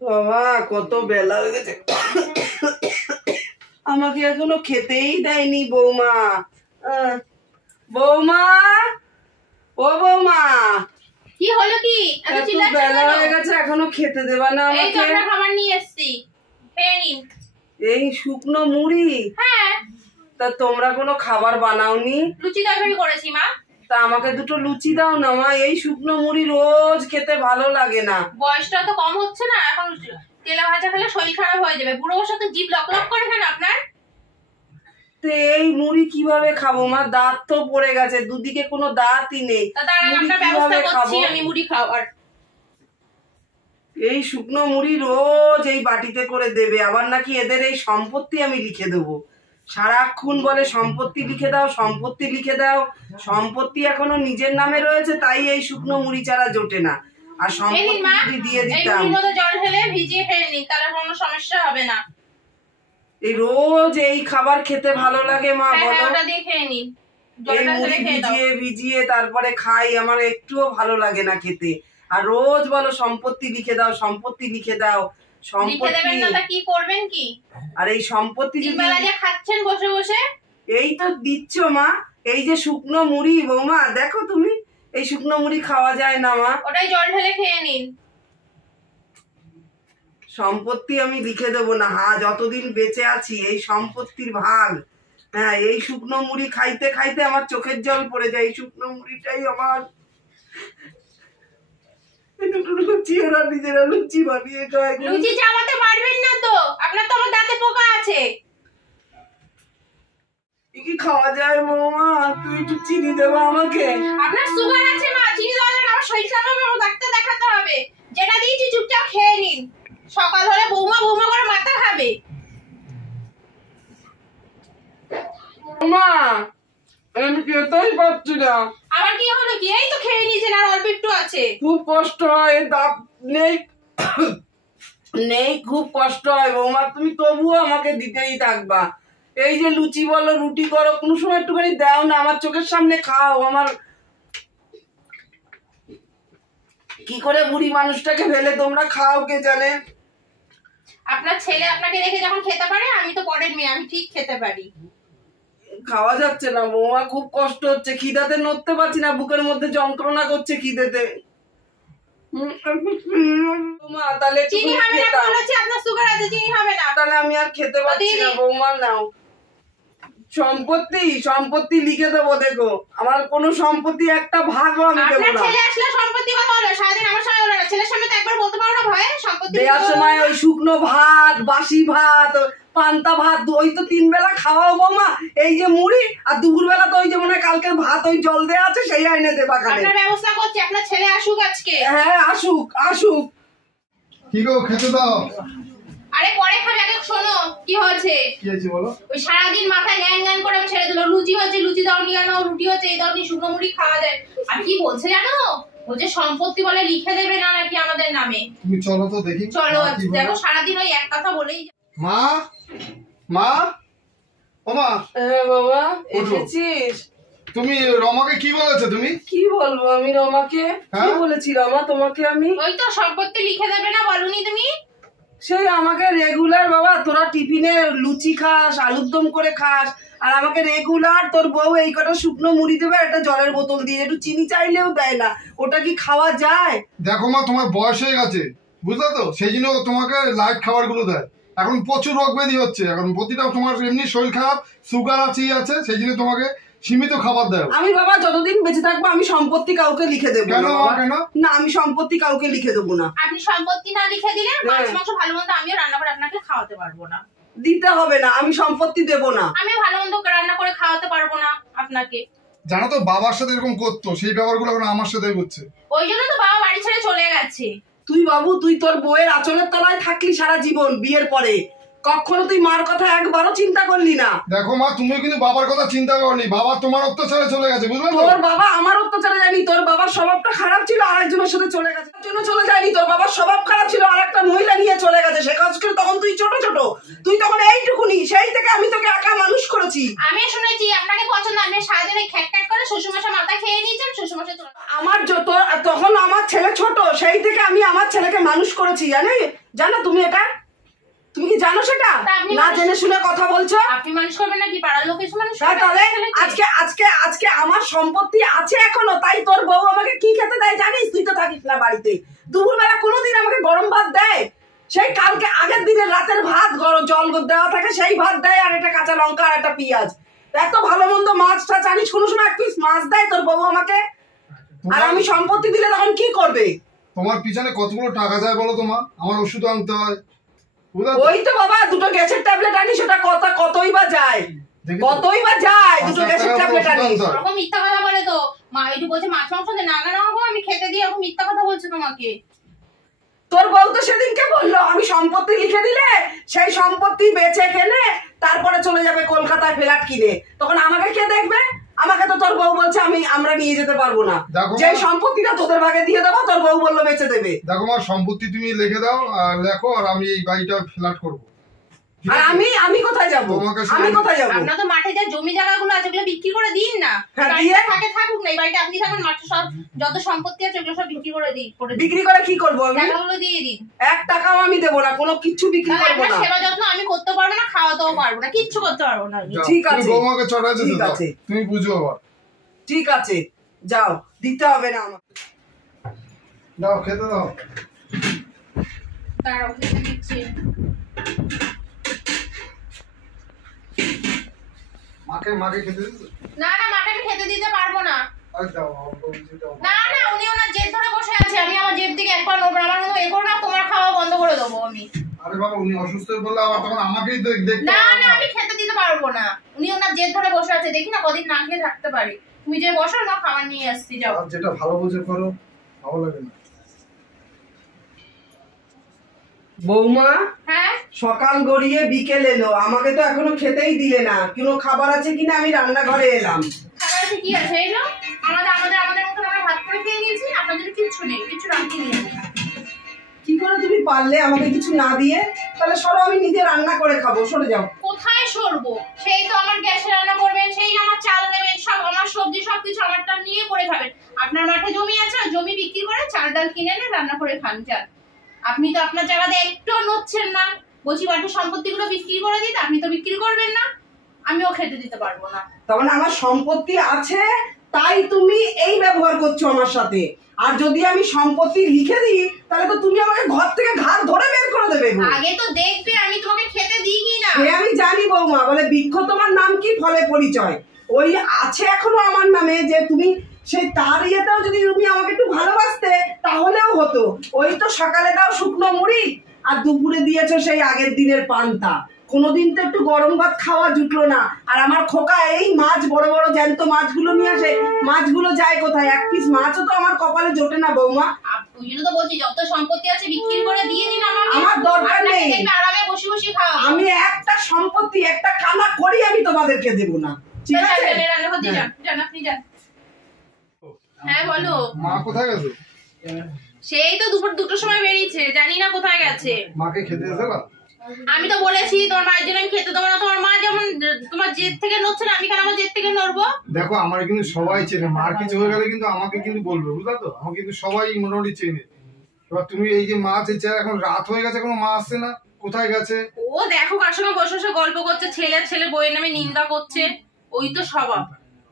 বাবা কত বেলা হয়ে গেছে, আমাকে এখনো খেতেই দেয়নি বৌমা। বৌমা, ও বৌমা, কি হলো? কি এত বেলা হয়ে গেছে এখনো খেতে দেবা না আমাকে? খাবার নিয়ে এসেছি, খেয়ে নিন। এই শুকনো মুড়ি? হ্যাঁ। তা তোমরা কোনো খাবার বানাওনি? লুচি তরকারি করেছি মা। তা আমাকে দুটো লুচি দাও না মা, এই শুকনো মুড়ি রোজ খেতে ভালো লাগে না। বয়সটা তো কম হচ্ছে না, এখন তেলা ভাজা খেলে শরীর খারাপ হয়ে যাবে। বুড়ো বয়সে তো জিভ লক লক করে কেন আপনার? তো এই মুড়ি কিভাবে খাবো মা? দাঁত তো পড়ে গেছে, দুদিকে কোনো দাঁতই নেই। আমি মুড়ি খাওয়ার। এই শুকনো মুড়ি রোজ এই বাটিতে করে দেবে, আবার নাকি এদের এই সম্পত্তি আমি লিখে দেবো। সারাক্ষণ বলে সম্পত্তি লিখে দাও, সম্পত্তি লিখে দাও। সম্পত্তি এখনো নিজের নামে রয়েছে, তাই এই শুকনো মুড়ি ছাড়া জোটে না। আর সম্পত্তি দিয়ে দিতাম। জল ঢেলে ভিজিয়ে খেয়ে নিন, তাহলে কোনো সমস্যা হবে না। এই রোজ এই খাবার খেতে ভালো লাগে মা? বলো। ওটা দিয়ে খেয়ে নিন। এই মুড়ি ভিজিয়ে ভিজিয়ে তারপরে খাই, আমার একটুও ভালো লাগে না খেতে। আর রোজ বলো সম্পত্তি লিখে দাও, সম্পত্তি লিখে দাও। সম্পত্তি কি করবেন কি? আর এই সম্পত্তি যদি খাচ্ছেন বসে বসে, এই তো দিচ্ছ মা। এই যে শুকনো মুড়ি বৌমা, দেখো তুমি, এই শুকনো মুড়ি খাওয়া যায় না মা। ওটাই জল ঢেলে খেয়ে নিন। সম্পত্তি আমি লিখে দেবো না, যতদিন বেঁচে আছি এই সম্পত্তির ভাগ। হ্যাঁ, এই শুকনো মুড়ি খাইতে খাইতে আমার চোখের জল পড়ে যায়। এই শুকনো মুড়িটাই আমার। লুচি, ওরা নিজেরা লুচি বানিয়ে খায়। লুচি চাবাতে পারবেন না তো, আপনার তো আমার দাঁতে পোকা আছে। কি খাওয়া যায় বৌমা? তুই একটু চিনি দেবা আমাকে? আপনার সুগার আছে মা, চিনি দেওয়া যাবে না, আমার শরীর খারাপ হবে, আমার ডাক্তার দেখাতে হবে। যেটা দিয়েছি চুপচাপ খেয়ে নিন, সকাল হলে বৌমা বৌমা করে মাথা খাবে। মা আমি খেতেই পারছি না। আবার কি হলো? কি এই তো খেয়ে নিয়েছেন, আর অল্প একটু আছে। খুব কষ্ট হয়, দাঁত নেই নেই, খুব কষ্ট হয় বৌমা। তুমি তবুও আমাকে দিতেই থাকবা। এই যে লুচি বলো, রুটি করো, কোনো সময় একটুখানি দাও না, আমার চোখের সামনে খাও। আমার কি করে বুড়ি মানুষটাকে ফেলে তোমরা খাও কে জানে। আপনার ছেলে আপনাকে দেখে যখন খেতে পারে, আমি তো পরের মেয়ে, আমি ঠিক খেতে পারি। খাওয়া যাচ্ছে না বৌমা, খুব কষ্ট হচ্ছে, খিদাতে নড়তে পারছি না, বুকের মধ্যে যন্ত্রণা করছে খিদেতে। তাহলে চিনি হবে না বলেছি, আপনার সুগার আছে, চিনি হবে না। তাহলে আমি আর খেতে পারছি না বৌমা। নাও সম্পত্তি, সম্পত্তি লিখে দেবো। দেখো আমার কোনো সম্পত্তি একটা ভাগও আমি দেবো না। ছেলে আসলে সম্পত্তি কথা বলে, সারাদিন আমার সঙ্গে বলে না। ছেলের সামনে তো একবার বলতে পারো না ভয়ে সম্পত্তি দেওয়ার সময় ওই শুকনো ভাত, বাসি ভাত, পান্তা ভাত, ওই তো 3 বেলা খাওয়াও বৌমা। এই যে মুড়ি, আর দুপুর বেলা তো ওই যে মনে হয় কালকের ভাত ওই জল দেওয়া আছে, সেই আইনে দেবা কানে। আপনার ব্যবস্থা করছি, আপনার ছেলে আসুক আজকে। হ্যাঁ আসুক, আসুক। কি গো খেতে দাও? আরে পরে খাবে, আগে শোনো কি হয়েছে। কি হয়েছে বলো? ওই সারাদিন মাথায় জ্ঞান জ্ঞান করে আমি ছেড়ে দিল। লুচি হচ্ছে, লুচি দাও নিয়ে আনো, রুটি হচ্ছে, এই দাও নিয়ে, শুকনো মুড়ি খাওয়া যায়। আর কি বলছে জানো? বলছে সম্পত্তি বলে লিখে দেবে না নাকি আমাদের নামে। তুমি চলো তো দেখি। চলো, দেখো সারাদিন ওই এক কথা বলেই। মা, মা, ও মা। হ্যাঁ বাবা, এসেছিস? তুমি রমাকে কি বলেছো? তুমি কি বলবো আমি রমাকে? কি বলেছি রমা তোমাকে আমি? ওই তো সম্পত্তি লিখে দেবে না বলনি তুমি? সেই আমাকে রেগুলার বাবা, তোরা টিফিনে লুচি খাস, আলুর দম করে খাস, আর আমাকে রেগুলার তোর বউ এই কটা শুকনো মুড়ি দেবে, একটা জলের বোতল দিয়ে, একটু চিনি চাইলেও দেয় না। ওটা কি খাওয়া যায়? দেখো মা, তোমার বয়স হয়ে গেছে, বুঝলে তো, সেই জন্য তোমাকে লাইট খাবার গুলো দেয়। এখন প্রচুর রোগ ব্যাধি হচ্ছে, এখন প্রতিটা তোমার এমনি শরীর খারাপ, সুগার আছে, সেই জন্য তোমাকে সীমিত খাবার দেয়। আমি বাবা যতদিন বেঁচে থাকবো আমি সম্পত্তি কাউকে লিখে দেবো কেন? না, আমি সম্পত্তি কাউকে লিখে দেবো না। আপনি সম্পত্তি না লিখে দিলে মাছ মাংস ভালো মন্দ আমিও রান্না করে আপনাকে খাওয়াতে পারবো না। দিতে হবে না, আমি সম্পত্তি দেবো না। আমি ভালো মন্দ রান্না করে খাওয়াতে পারবো না আপনাকে। জানো তো বাবার সাথে এরকম করতো, সেই ব্যাপারগুলো এখন আমার সাথে করছে। ওই জন্য তো বাবা বাড়ি ছেড়ে চলে গেছে। তুই বাবু, তুই তোর বউয়ের আঁচলের তলায় থাকলি সারা জীবন, বিয়ের পরে কখনো তুই মার কথা একবারও চিন্তা করলি না। দেখো মা, তুমি কিন্তু বাবার কথা চিন্তা করনি, বাবা তোমার অত্যাচারে চলে গেছে, বুঝলে তো? তোর বাবা আমার অত্যাচারে যায়নি, তোর বাবার স্বভাবটা খারাপ ছিল, আরেকজনের সাথে চলে গেছে। তার জন্য চলে যায়নি, তোর বাবার স্বভাব খারাপ ছিল, আরেকটা মহিলা নিয়ে চলে গেছে। সে কাজ করে তখন তুই ছোট, তুই তখন এইটুকুনি, সেই থেকে আমি তোকে একা মানুষ করেছি। আমি শুনেছি আপনাকে পছন্দ, আপনি সারাদিন খ্যাট খ্যাট করে শ্বশুরমশাই মাথা খেয়ে নিয়েছেন, শ্বশুরমশাই আমার তখন আমার ছেলে ছোট, সে সেই থেকে আমি আমার ছেলেকে মানুষ করেছি, জানো তুমি এটা? তুমি কি জানো সেটা? না জেনে শুনে কথা বলছো। আপনি মানুষ করবেন নাকি পাড়ার লোক এসে মানুষ করবে? তাহলে আজকে আমার সম্পত্তি আছে এখনো, তাই তোর বউ আমাকে কি খেতে দেয় জানিস? তুই তো থাকিস না বাড়িতে। দুপুরবেলা কোনোদিন আমাকে গরম ভাত দেয়? সেই কালকে আগের দিনের রাতের ভাত গরম জল দেওয়া থাকে, সেই ভাত দেয়, আর একটা কাঁচা লঙ্কা আর একটা পেঁয়াজ। এত ভালো মন্দ মাছটা জানিস, কোনো সময় এক পিস মাছ দেয় তোর বউ আমাকে? আর আমি সম্পত্তি দিলে তখন কি করবে? তোমার পিছনে কতগুলো টাকা যায় বলো তোমার? আমার ওষুধ আনতে হয়। ওই তো বাবা দুটো গ্যাসের ট্যাবলেট আনি, সেটা কতই বা যায়, দুটো গ্যাসের ট্যাবলেট আনি। এরকম মিথ্যা কথা বলে তো। মা একটু বলছে মাছ মাংস না আমি খেতে দিই, এরকম মিথ্যা কথা বলছে তোমাকে। তোর বউ তো সেদিনকে বললো আমি সম্পত্তি লিখে দিলে সেই সম্পত্তি বেচে খেলে তারপরে চলে যাবে কলকাতায় ফ্ল্যাট কিনে, তখন আমাকে কে দেখবে? আমাকে তো তোর বউ বলছে আমরা নিয়ে যেতে পারবো না, যে সম্পত্তিটা তোদের ভাগে দিয়ে দেবো, তোর বউ বললো বেচে দেবে। দেখো মা, সম্পত্তি তুমি লিখে দাও, লেখো, আর আমি এই বাড়িটা ফ্ল্যাট করবো। আর আমি কোথায় যাবো? আমি কোথায় যাবো? আপনার তো মাঠে যা জমি জায়গাগুলো আছে ওগুলো বিক্রি করে দিন না। থাকুক না এই বাড়িটা, আপনি থাকুন, মাঠে সব যত সম্পত্তি আছে ওগুলো সব বিক্রি করে দিন। বিক্রি করে কি করবো? আমি টাকাগুলো দিয়ে দিন। 1 টাকাও আমি দেবো না, কোনো কিছু বিক্রি করবো না। সেবা যত্ন আমি করতে পারবো না, খাওয়াতেও পারবো না, কিচ্ছু করতে পারবো না। ঠিক আছে, বৌমাকে চড়াইতে দাও, তুমি বুঝো আবার। ঠিক আছে, যাও, দিতে হবে না আমাকে। দাও, খেতে দাও। তারাও খেতে দিচ্ছি। মাকে খেতে দিচ্ছ? না মাকে আমি খেতে দিতে পারবো না। না উনি ওনার জেদ ধরে বসে আছে, আমি আমার জেদ থেকে একবার নড়বো, আমার মতো এ করো না, তোমার খাওয়া বন্ধ করে দেবো আমি। আরে বাবা, উনি অসুস্থ বললে আবার তখন আমাকেই দেখতে। না আমি খেতে দিতে পারবো না, উনি ওনার জেদ ধরে বসে আছে, দেখি না কদিন না খেয়ে থাকতে পারি। তুমি যে বসো না, খাবার নিয়ে আসছি, যাও। যেটা ভালো বুঝে করো, ভালো লাগে না। বৌমা, হ্যাঁ সকাল গড়িয়ে বিকেল এলো, আমাকে তো এখনো খেতেই দিলে না। কোনো খাবার আছে কিনা? আমি রান্নাঘরে এলাম। খাবার আছে কি আছে? এলো আমাদের মতো আমরা ভাত করে খেয়ে নিয়েছি, আপনাদের কিচ্ছু নেই, কিছু রাখতে নেই। কি করে তুমি পারলে আমাকে কিছু না দিয়ে? তাহলে সরো, আমি নিজে রান্না করে খাবো। সরে যাও। কোথায় সরবো? সেই তো আমার গ্যাসে রান্না করবেন, সেই আমার চাল দেবেন, সব আমার সবজি সবকিছু আমারটা নিয়ে করে খাবেন। আপনার মাঠে জমি আছে, জমি বিক্রি করে চাল ডাল কিনে এনে রান্না করে খান। যান, আপনি তো আপনার জায়গাতে একটু নড়ছেন না। বলছি মাঠের সম্পত্তিগুলো বিক্রি করে দিতে, আপনি তো বিক্রি করবেন না, আমিও খেতে দিতে পারবো না। তার মানে আমার সম্পত্তি আছে তাই তুমি এই ব্যবহার করছো আমার সাথে। আর যদি আমি সম্পত্তি লিখে দিই তাহলে তো তুমি আমাকে ঘর থেকে ঘাড় ধরে বের করে দেবে। আগে তো দেখবে আমি তোমাকে খেতে দিই কি না। সে আমি জানি বৌমা, বলে বৃক্ষ তোমার নাম কি ফলে পরিচয়, ওই আছে এখনো আমার নামে, যে তুমি সেই তার ইয়েটাও যদি তুমি আমাকে একটু ভালোবাসতে তাহলেও হতো। ওই তো সকালে দাও শুকনো মুড়ি, আর দুপুরে দিয়েছো সেই আগের দিনের পান্তা। কোনোদিন তো একটু গরম ভাত খাওয়া জুটলো না। আর আমার খোকা এই মাছ, বড় বড় জ্যান্ত মাছগুলো নিয়ে আসে, মাছগুলো যায় কোথায়? এক পিস মাছও তো আমার কপালে জোটে না বৌমা। ওই জন্য তো বলছি যত সম্পত্তি আছে বিক্রি করে দিয়ে দিন আমাকে। আমার দরকার নেই, আরামে বসে বসে খাও। আমি একটা সম্পত্তি একটা খানা করি আমি তোমাদেরকে দেবো না, ঠিক আছে? যান আপনি যান। হ্যাঁ বলো। মা কোথায় গেছে? সেই তো দুপুর 2টোর সময় বেরিয়েছে, জানি না কোথায় গেছে। মাকে খেতে দেবা? আমি তো বলেছি তোমার মায়ের জন্য আমি খেতে দেবো না। তোমার মা যেমন তোমার জেদ থেকে নড়ছে না, আমি কেন আমার জেদ থেকে নড়বো? দেখো, আমার কিন্তু সবাই চেনে, মার কিছু হয়ে গেলে কিন্তু আমাকে কিন্তু বলবে, বুঝলা তো? আমাকে কিন্তু সবাই মোটামুটি চেনে। এবার তুমি এই যে মা চেয়ে, এখন রাত হয়ে গেছে, কোনো মা আসছে না, কোথায় গেছে? ও দেখো কার সঙ্গে বসে বসে গল্প করছে, ছেলে বইয়ের নামে নিন্দা করছে। ওই তো স্বভাব,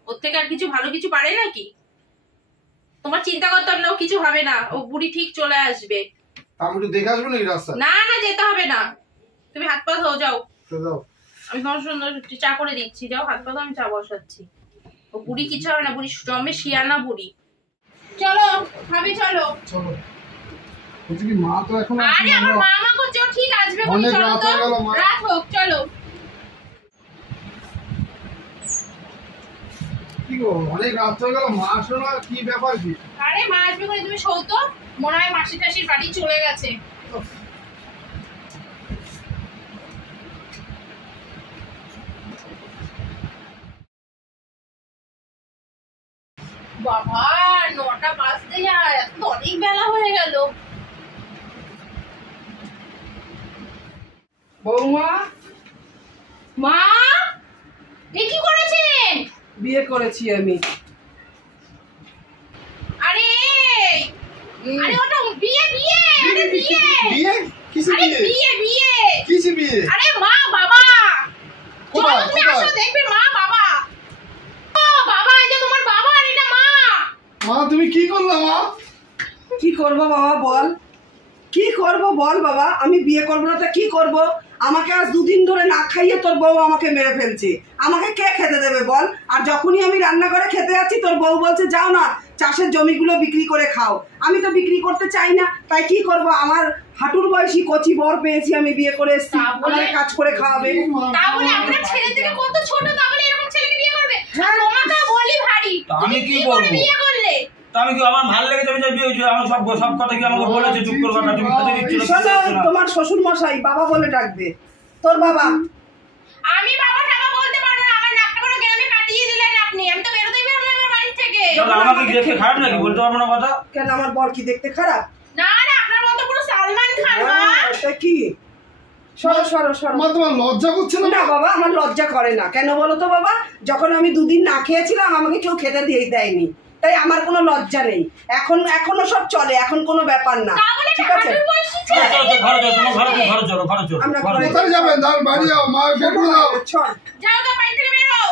ওর থেকে আর কিছু ভালো কিছু পারে নাকি? তোমার চিন্তা করতে হবে না, ও কিছু হবে না, ও বুড়ি ঠিক চলে আসবে। আমি একটু দেখে আসবো নাকি রাস্তা? না যেতে হবে না, তুমি হাত পা ধোও, যাও। যাও, আমি তোমার সুন্দর চা করে দিচ্ছি, যাও হাত পা ধোও, আমি চা বসাচ্ছি। ও বুড়ি কিছু হবে না, বুড়ি জন্মে শিয়ানা বুড়ি। চলো ভাবি, চলো। চলো। বলছি কি, মা তো এখন আরে আমার মা করছে, ও ঠিক আসবে, চলো তো, রাত হোক, চলো। কি গো, অনেক রাত হয়ে গেল, মা আসলো না, কি ব্যাপার কি? আরে মা আসবে করে তুমি সৌত, মনে হয় মাসি টাসির বাড়ি চলে গেছে। বাবা 9টা বাজতে যায়, এখন তো অনেক বেলা হয়ে গেল। বৌমা, মা এ কি করেছেন? বিয়ে করেছি আমি। আরে আরে ওটা বিয়ে কিসে আরে বিয়ে? বিয়ে বিয়ে কিসে বিয়ে? আরে মা বাবা কোথায়? চলো তুমি কোথায়? আসো দেখবে মা বাবা ও বাবা এই যে তোমার বাবা আর এটা মা মা তুমি কি করলা মা? কি করব বাবা বল, কি করব বল বাবা, আমি বিয়ে করবো না তো কি করব? আমাকে আজ 2 দিন ধরে না খাইয়ে তোর বউ আমাকে মেরে ফেলছে, আমাকে কে খেতে দেবে বল? আর যখনই আমি রান্না করে খেতে যাচ্ছি তোর বউ বলছে যাও না চাষের জমিগুলো বিক্রি করে খাও। আমি তো বিক্রি করতে চাই না, তাই কি করব? আমার হাঁটুর বয়সী কচি বর পেয়েছি, আমি বিয়ে করে এসেছি, আমাকে কাজ করে খাওয়াবে। তা বলে আপনার ছেলে থেকে কত ছোট, তা বলে এরকম ছেলেকে বিয়ে করবে? হ্যাঁ। তোমাকে বলি ভারী, আমি তুমি কি কি করে করবো? বিয়ে করলে? তা আমি কি আমার ভালো লেগেছে আমি তাই বিয়ে হয়েছে? আমার সব কথা কি আমাকে বলেছে চুপ করে কথা তুমি খেতে দিচ্ছ না, শোনো, কিছু না। তোমার শ্বশুর মশাই বাবা বলে ডাকবে, তোর বাবা। আমি বাবা ঠাবা বলতে পারবো না, আমার নাকটা পুরো গ্রামে কাটিয়ে দিলেন আপনি। আমি তো বেরোতেই পারবো না আমার বাড়ি থেকে। তাহলে আমাকে কি দেখে খারাপ নাকি বলতে পারবো না কথা? কেন আমার বর কি দেখতে খারাপ? না না, আপনার মতো পুরো সালমান খান মা। এটা কি? সরো সরো সরো। মা তোমার লজ্জা করছে না? না বাবা, আমার লজ্জা করে না। কেন বলো তো বাবা, যখন আমি 2 দিন না খেয়েছিলাম আমাকে কেউ খেতে দেয়নি, তাই আমার কোনো লজ্জা নেই। এখনো সব চলে, এখন কোনো ব্যাপার না, তা বলে ঠিক আছে? হাঁটুর বয়সী চলো, ছেলে। চলো, চলো, ঘরে চলো, তোমার ঘরে চলো, ঘরে চলো, আমরা ঘরে ঘরে চলো। কোথায় যাবেন? দাও বাড়ি যাও, মা বের করে দাও। চল যাও তো বাড়ি থেকে বেরো।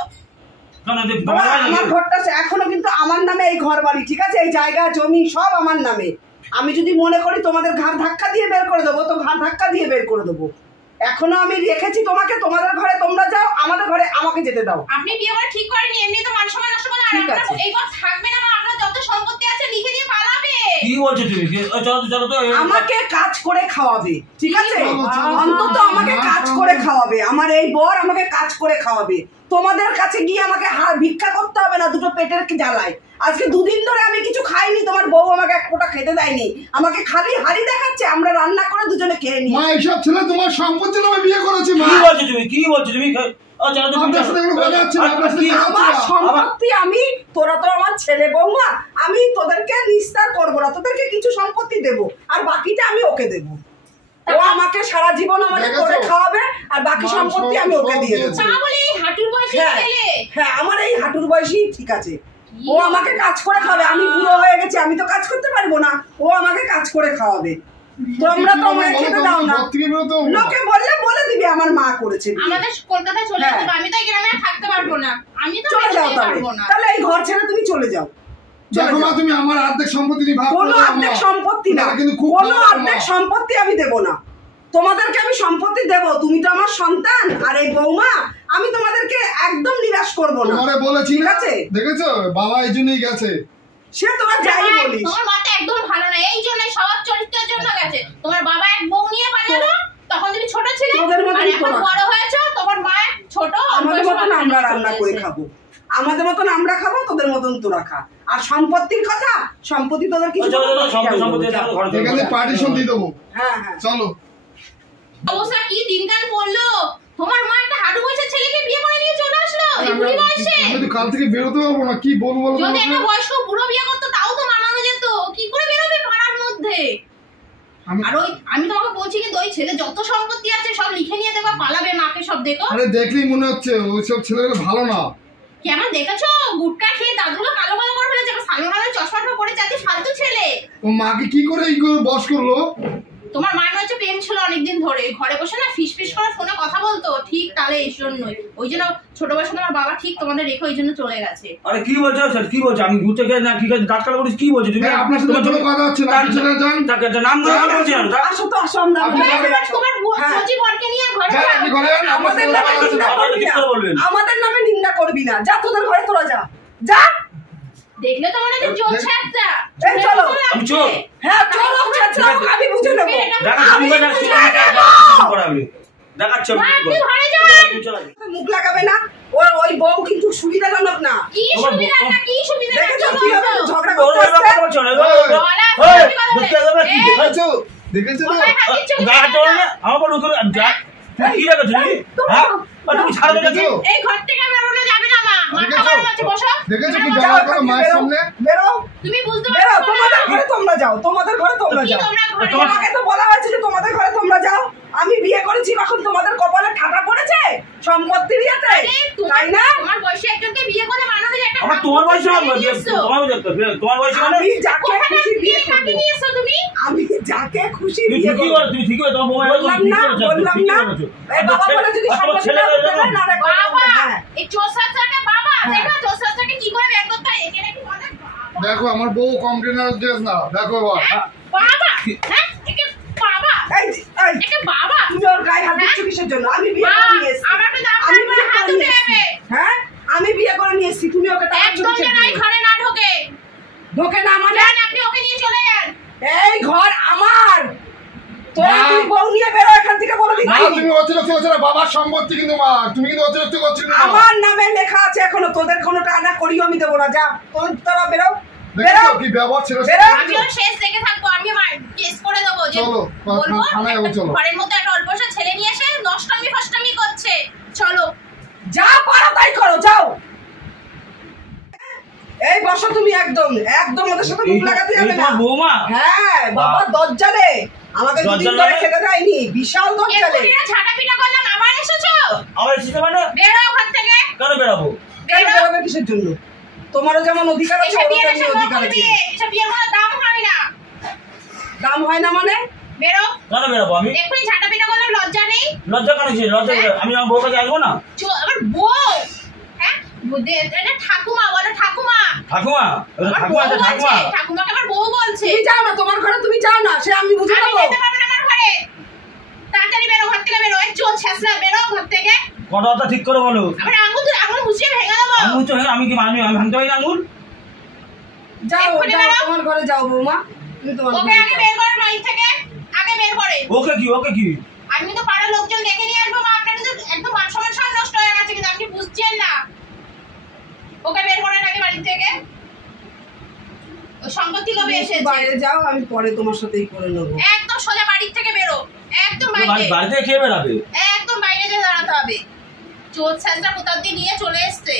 শোনো, দেখ, বাবা, তোমার বাড়ি আমার নাকি? ঘরটা এখনো কিন্তু আমার নামে, এই ঘর বাড়ি, ঠিক আছে? এই জায়গা জমি সব আমার নামে। আমি যদি মনে করি তোমাদের ঘাড় ধাক্কা দিয়ে বের করে দেবো তো ঘাড় ধাক্কা দিয়ে বের করে দেবো। এখনো আমি রেখেছি তোমাকে, তোমাদের ঘরে তোমরা যাও, আমাদের ঘরে আমাকে যেতে দাও। আপনি বিয়ে করে ঠিক করেনি, এমনি তো মান সম্মান নষ্ট করে। আর ঠিক আপনার আছে। এই ঘর থাকবে না, আপনার যত সম্পত্তি আছে লিখে দিয়ে পালাবে। কি বলছো তুমি? চলো তো, চলো তো। আমাকে কাজ করে খাওয়াবে, ঠিক আছে? চলো, চলো, অন্তত আমাকে কাজ করে খাওয়াবে, আমার এই বর আমাকে কাজ করে খাওয়াবে। তোমাদের কাছে গিয়ে আমাকে ভিক্ষা করতে হবে না দুটো পেটের জ্বালায়। আজকে 2 দিন ধরে আমি কিছু খাইনি, তোমার বউ আমাকে এক ফোঁটা খেতে দেয়নি, আমাকে খালি হাড়ি দেখাচ্ছে, আমরা রান্না করে দুজনে খেয়ে নিই। মা এইসব ছেলে তোমার সম্পত্তি নামে বিয়ে করেছে মা। কি বলছো তুমি? কি বলছো তুমি? ও, চলো তো, তুমি আপনার সাথে এগুলো কথা হচ্ছে না, আপনার সাথে কি? কথা আমার সম্পত্তি আমি, তোরা তো আমার ছেলে বৌমা, আমি তোদেরকে নিস্তার করবো না, তোদেরকে কিছু সম্পত্তি দেবো আর বাকিটা আমি ওকে দেবো। ও আমাকে সারা জীবন আমাকে দেখেছো? করে খাওয়াবে আর বাকি মা, সম্পত্তি আমি ওকে সব দিয়ে দেবো। তা বলে এই হাঁটুর বয়সী হ্যাঁ, ছেলে। হ্যাঁ, আমার এই হাঁটুর বয়সী ঠিক আছে, ও আমাকে কাজ করে খাওয়াবে। আমি বুড়ো হয়ে গেছি, আমি তো কাজ করতে পারবো না, ও আমাকে কাজ করে খাওয়াবে। তোমরা তো আমাকে খেতে দাও না, ঘর থেকে বেরোতে হবে না। লোকে বললে বলে দিবি আমার মা করেছে বিয়ে। আমাদের কলকাতায় চলে হ্যাঁ। যেতে হবে। আমি তো এই গ্রামে আর থাকতে পারবো না, আমি তো চলে যাও বেরোতেই তাহলে, পারবো না। তাহলে এই ঘর ছেড়ে তুমি চলে যাও। চলে দেখো মা, যাও। তুমি আমার অর্ধেক সম্পত্তি নিয়ে ভাগ করে কোনো দাও, মা। অর্ধেক সম্পত্তি না, তাহলে কিন্তু খুব কোনো ভালো, অর্ধেক মা। সম্পত্তি আমি দেবো না। তোমাদেরকে আমি সম্পত্তি দেবো, তুমি তো আমার সন্তান আর এই বৌমা, আমি তোমাদেরকে একদম নিরাশ করবো না। তোমারে বলেছি ঠিক না, আছে? দেখেছো বাবা এই জন্যই গেছে। সে তোরা যাই হ্যাঁ, বলিস, তোমার মাথা একদম ভালো না, এই জন্য স্বভাব চরিত্রের জন্য গেছে। তোমার বাবা এক বউ নিয়ে পালালো, তখন তুমি ছোট ছিলে, তোদের মতনই আর এখন তোরা। বড় হয়েছো, তোমার মা এক ছোট আমাদের বয়সে মতন বাচ্চা আমরা নিয়ে রান্না চলে করে এসেছে। খাবো, আমাদের মতন আমরা খাবো, তোদের মতন তোরা খা। আর সম্পত্তির কথা, সম্পত্তি তোদের কিছু চলো, চলো, বলবো না, সম্পত্তি যাও। ঘরে চলো। এখানে পার্টিশন দিয়ে দেবো। হ্যাঁ হ্যাঁ, চলো। অবস্থা কি দিনকাল পড়লো, তোমার মা একটা হাঁটু বয়সের ছেলেকে বিয়ে করে নিয়ে চলে আসলো এই বুড়ি বয়সে। আমি তো কাল থেকে বেরোতে পারবো না, কি বলবো বলো তো? যদি একটা বয়স্ক বুড়ো বিয়ে করতো তাও তো মানানো যেত, কি করে বেরোবে পাড়ার মধ্যে? আমি- আর ওই আমি তোমাকে বলছি কিন্তু ওই ছেলে যত সম্পত্তি আছে সব লিখে নিয়ে দেবা, পালাবে মাকে সব দেখো। আরে দেখলেই মনে হচ্ছে ওইসব ছেলেগুলো ভালো না। কেমন দেখেছো, গুটকা খেয়ে দাঁতগুলো কালো কালো করে ফেলেছে, সামনে কালো চশমাটা পরে যাচ্ছে, ফালতু ছেলে। ও মাকে কি করে এই করে বস করলো? তোমার মায়ের হচ্ছে প্রেম ছিল অনেকদিন ধরে, ঘরে বসে না ফিস ফিস করে ফোনে কথা বলতো, ঠিক তাহলে এই জন্যই, ওই জন্য ছোট বয়সে তোমার বাবা ঠিক তোমাদের রেখে ওই জন্য চলে গেছে। আরে কি বলছো স্যার? কি বলছো? আমি ঘুরতে গিয়ে না কি দাঁত কাটা করিস? কি বলছো তুমি? হ্যাঁ, আপনার সাথে কোনো কথা হচ্ছে না, আপনি চলে যান। তাকে নাম ধরে কথা বলছি না। আসো তো, আসো, আমরা আপনি ঘরে ঘরে আসো। তোমার হ্যাঁ। কচি বরকে নিয়ে ঘরে যান, যাও। আপনি ঘরে যান, আপনার আমাদের সাথে নামে কথা হচ্ছে নিন্দা না। করবি কি না, করে বলবেন? আমাদের নামে নিন্দা করবি না, যা তোদের ঘরে তোরা যা, যা। দেখলে তো মনে হচ্ছে জ্বলছে একটা। এই চলো। আমি চোর। হ্যাঁ চলো, চলো, আমি বুঝে নেবো। দেখাচ্ছি আমি মুখে বুঝে দেখাচ্ছি নেবো। করাবে। দেখাচ্ছি মা, আপনি ঘরে যান। মুখ লাগাবে না, ওই বউ কিন্তু সুবিধাজনক না। কি সুবিধা না, কি সুবিধা না, দেখেছো চলো, কিভাবে চলো। ঝগড়া ওর করতে কথা আসছে? বলছো না? গলা এই, ফাটিয়ে কথা বুঝতে বলে। হবে কি? এই, দেখেছো? দেখেছো তো? কোথায় হাত দিচ্ছ? গা হাত ধরো না, আমার উপর উঠে যা। কি রেখেছো তুমি? হ্যাঁ? আর তুমি ছাড়বে না কি? এই ঘর থেকে বেরোনো যাবে না মা, মাথা দেখেছো? গরম আছে, বসো। দেখেছো কি বেরো, ব্যবহার যাও, করো এখান মায়ের থেকে সামনে? বেরো, তুমি বুঝতে বেরো, পারছো তোমাদের না? ঘরে তোমরা যাও, তোমাদের ঘরে তোমরা কি যাও। তোমরা ঘরে তোমার- যাও? তোমাকে তো বলা হয়েছে যে তোমাদের ঘরে তোমরা যাও। আমি বিয়ে করেছি, এখন তোমাদের কপালে ঠাটা পড়েছে সম্পত্তির ইয়েতে, আরে, তাই না? তোমার বয়সে একজনকে বিয়ে করে মানুষের একটা আমার হাত তোমার বয়সে ধরে হবে, নিয়ে এসছো। তোমার বয়সে মানে আমি যাকে কোথাকার খুশি বিয়ে মেয়ে কাকে করবো। নিয়ে এসছো তুমি? আমি যাকে খুশি তুমি বিয়ে ঠিকই করবো। বলো, তুমি ঠিকই বলো, তোমার বৌমা বললাম না, বললাম না। এই বাবা বলে যদি সম্পত্তি ছেলে দাও, দেবে না, রে, বাবা হ্যাঁ। এই চোসাটাকে বাবা হ্যাঁ। দেখো চোসাটাকে কি করে বের করতে হয় এখানে কি বলে দেখো আমার বউ কমপ্লেনার ড্রেস না, দেখো এবার বাবা হ্যাঁ একে বাবা এই, এই, একে বাবা তুমি ওর গায়ে হাত দিচ্ছ কিসের জন্য? আমি বিয়ে করে নিয়ে এসেছি। আমাকে তো আমি আপনার বিয়ে হাত করে নিয়ে দিতে এসেছি। হবে হ্যাঁ, আমি বিয়ে করে নিয়ে এসেছি, তুমি ওকে টাকা একদম যেন এই ঘরে না ঢোকে ঢোকে না মানে? যান আপনি ওকে নিয়ে চলে যান এই ঘর আমার, তোরা না। তুই বউ নিয়ে বেরো এখান থেকে, বলে না, দিচ্ছি। তুমি অতিরিক্ত করছো না, বাবার সম্পত্তি কিন্তু মা, তুমি কিন্তু অতিরিক্ত করছো না। আমার নামে লেখা আছে এখনো, তোদের কোনো টাকা করিও আমি দেবো না। যা, তোরা বেরো, বেরো, দেখো কি ব্যবহার ছেড়ে বেরো। আমিও শেষ দেখে থাকবো আমি কেস করে দেবো যে চলো, বলবো থানায় যাবো, একটা চলো। ঘরের মধ্যে একটা অল্প বয়সের ছেলে নিয়ে এসে নষ্টামি ফষ্টামি করছে চলো যা পারো তাই করো, যাও। এই বসো তুমি, একদম একদম ওদের সাথে মুখ লাগাতে এই যাবে না। তোমার বৌমা? হ্যাঁ বাবা, দজ্জালে আমাকে দুদিন দজ্জাল ধরে মানে? খেতে দেয়নি, বিশাল দজ্জালে। এক্ষুনি না ঝাঁটা পিটা করলাম আবার এসেছো আমার এসেছে মানে বেরো ঘর থেকে কেন বেরাবো? কেন বেরো বেরোবে কিসের জন্য? তোমারও যেমন অধিকার আছে, এসব ওরও বিয়ের তেমনি এসব অধিকার আছে। বিয়ে এসব বিয়ের কোনো দাম হয় না দাম হয় না মানে? বেরো কেন বেরাবো আমি? এক্ষুনি ঝাঁটা পিটা করলাম লজ্জা নেই লজ্জা কেন ছিল? লজ্জা আমি আমার বউ কাছে আসবো না? আমার বউ হ্যাঁ এটা ঠাকুমা বলো ঠাকুমা ঠাকুমা? আমার ঠাকুমা বউ আছে, ঠাকুমা? বলছে ঠাকুমাকে আমার বউ বলছে তুমি যাও না, তোমার ঘরে তুমি যাও না, সে আমি বুঝে আমি নেবো। যেতে পারবো না আমার ঘরে তাড়াতাড়ি বেরো ঘর থেকে বেরো এই চোর ছেঁচড়া বেরো ঘর থেকে কথাটা ঠিক করে বলো। আমার আঙুল মুছিয়ে ভেঙে দেবো আঙুল তো আমি কি আমি ভাঙতে পারি না আঙুল? যাও, এক্ষুনি যাও, বেরো। তোমার ঘরে যাও বৌমা, তুমি তোমার ওকে ঘরে আগে যাও। বের করে বাড়ি থেকে আগে বের করে ওকে কি? ওকে কি? আমি তো পাড়ার লোকজন দেখে নিয়ে আসবো মা আপনার তো একদম মান সম্মান সব নষ্ট হয়ে গেছে কিন্তু আপনি বুঝছেন না ওকে বের করেন আগে বাড়ি থেকে ও সম্পত্তি লোভে তুমি একটু এসেছে বাইরে যাও, আমি পরে তোমার সাথেই করে নেবো। একদম সোজা বাড়ি থেকে বেরো একদম বাইরে বাড়িতে খেয়ে বেড়াবে? একদম বাইরে যেয়ে দাঁড়াতে হবে চোর ছাঁচড়া কোথাও দিয়ে নিয়ে চলে এসছে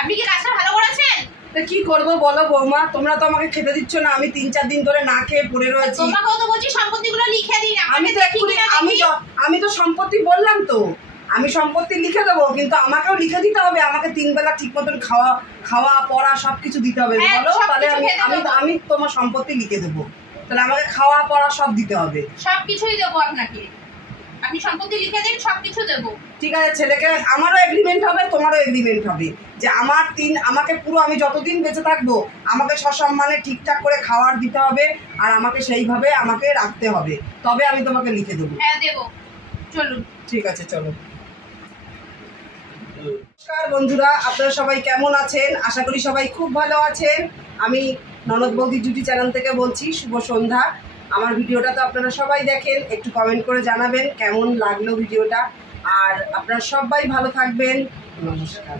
আপনি কি কাজটা ভালো করেছেন তা কি করবো বলো বৌমা, তোমরা তো আমাকে খেতে দিচ্ছ না, আমি 3-4 দিন ধরে না খেয়ে পড়ে রয়েছি। তোমাকেও তো বলছি সম্পত্তিগুলো লিখে দিন আমি তো এক্ষুনি আমি তো সম্পত্তি বললাম তো, আমি সম্পত্তি লিখে দেবো, কিন্তু আমাকেও লিখে দিতে হবে, আমাকে 3 বেলা ঠিক মতন খাওয়া পড়া সবকিছু দিতে হবে। হ্যাঁ, বলো তাহলে সবকিছু আমি খেতে আমি দেবো। আমি তোমার সম্পত্তি লিখে দেবো, তাহলে আমাকে খাওয়া পড়া সব দিতে হবে। সবকিছুই দেবো আপনাকে আপনি সম্পত্তি লিখে দিন সবকিছু দেবো ঠিক আছে, ছেলেকে আমারও এগ্রিমেন্ট হবে, তোমারও এগ্রিমেন্ট হবে যে আমাকে পুরো আমি যতদিন বেঁচে থাকবো আমাকে সসম্মানে ঠিকঠাক করে খাওয়ার দিতে হবে, আর আমাকে সেইভাবে আমাকে রাখতে হবে, তবে আমি তোমাকে লিখে দেবো। হ্যাঁ দেবো চলুন ঠিক আছে, চলো। নমস্কার বন্ধুরা, আপনারা সবাই কেমন আছেন? আশা করি সবাই খুব ভালো আছেন। আমি ননদ বৌদি জুটি চ্যানেল থেকে বলছি, শুভ সন্ধ্যা। আমার ভিডিওটা তো আপনারা সবাই দেখেন, একটু কমেন্ট করে জানাবেন কেমন লাগলো ভিডিওটা, আর আপনারা সবাই ভালো থাকবেন। নমস্কার।